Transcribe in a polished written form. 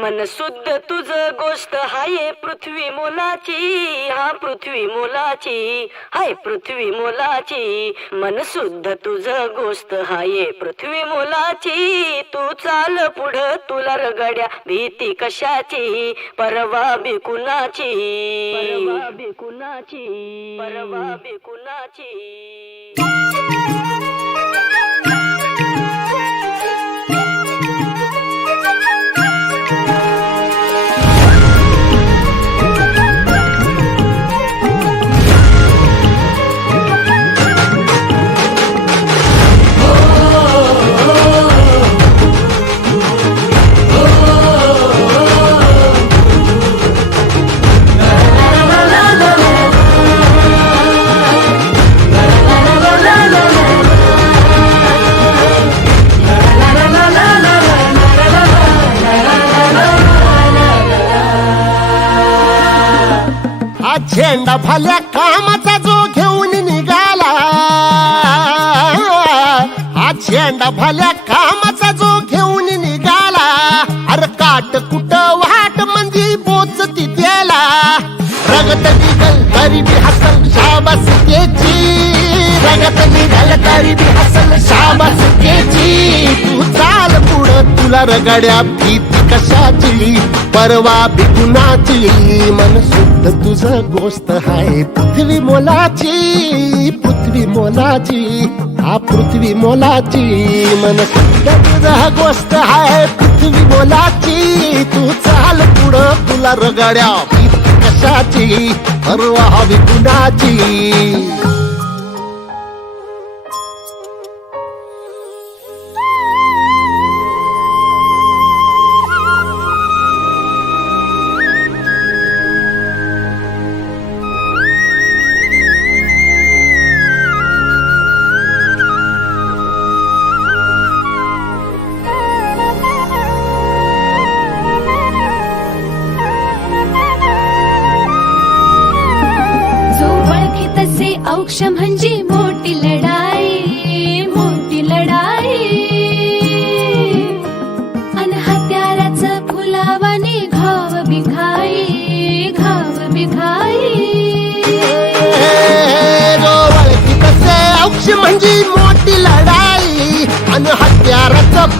मन शुद्ध तुझ गोष्ट हाय पृथ्वी मोलाची, हा पृथ्वी मोलाची, हाय पृथ्वी मोलाची. मन शुद्ध तुझ गोष्ट हाय पृथ्वी मोलाची. तू चाल पुढं तुला रगड्या भीती कशाची, परवा बिकुनाची, परवा बिकुनाची, परवा बिकुनाची. झेंडा भल्या कामाचा जो घेऊन निघाला, हा झेंडा भल्या कामाचा जो घेऊन निघाला. अरे काट कुट वाट म्हणजे बोचती त्याला, रगत निघल तरी बी हसल शाबास त्याची, रगत निघल तरी बी हसल शाबास त्याची. तू चाल पुढं तुला रगड्या भीती कशाची, परवा बिकुनाची. मन शुद्ध तुझ गोष्ट हाय पृथ्वी मोलाची, पृथ्वी मोलाची, हा पृथ्वी मोलाची. मन शुद्ध तुझ गोष्ट हाय पृथ्वी मोलाची. तू चाल पुढं तुला रगड्या भीती कशाची, परवा बिकुनाची. औक्ष म्हणजे मोठी लढाई, मोठी लढाई. अन हत्याराचं फुलावाने घाव बिघाई, घाव बिघाई. औक्ष म्हणजे मोठी लढाई, अन हत्याराचं